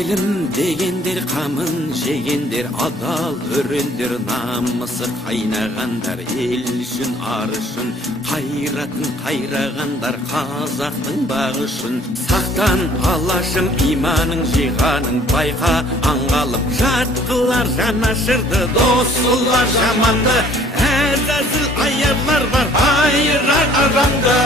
Елім дегендер қамын жегендер, адал өрендер, намысы қайнағандар, ел үшін ар үшін қайратын қайрағандар, қазақтың бағы үшін. Сақтан алашым иманың жиғаның, байқа аңғалып жат-қылар жанашырды, досылар жаманды, әзәзіл аярлар бар айырар аранды.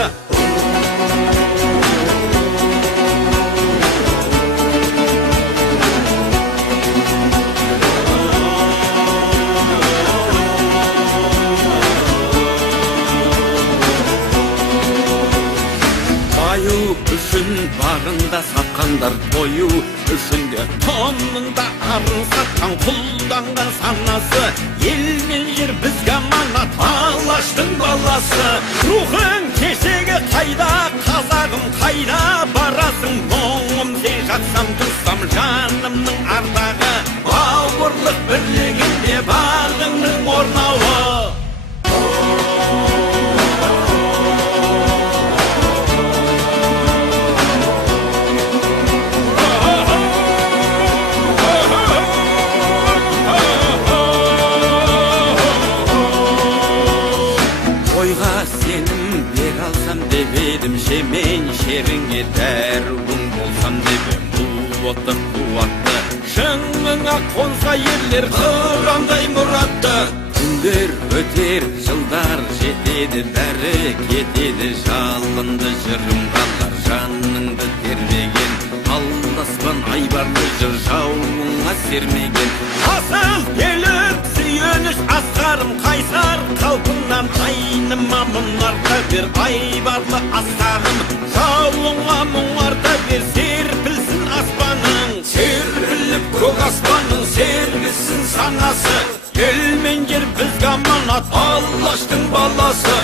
Үшін барында сатқандар, тою үшінде тонында арын сатқан, құлданған санасы, ел мен жер бізге аманат, алаштың баласы. Рухың кешегі қайда, қазағым қайда барасың, мұңым сен жатсам тұрсам жанымның ардағы, бауырлық бірлігінде бағыңның орнауы. Сенім бер алсам деп едім, жемен шеріңе дәруің болсам деп ем. Бұл оты қуатты, шыңыңа қонса ерлер қырандай мұратты. Күндер өтер, жылдар жетеді, бәрі кетеді, жалынды жырым қалар, жаныңды тербеген. Алдаспан айбарлы жыр жауыңа сермеген. Асыл келіп сүйеніш асқарым, қайсар қалпыңнан айныма мұнарда бер, айбарлы асқарым, жауыңа мұңарда бер, серпілсін аспаның, серпіліп көк аспаның, сергісін санасы. Ел мен жер бізге аманат, алаштың баласы.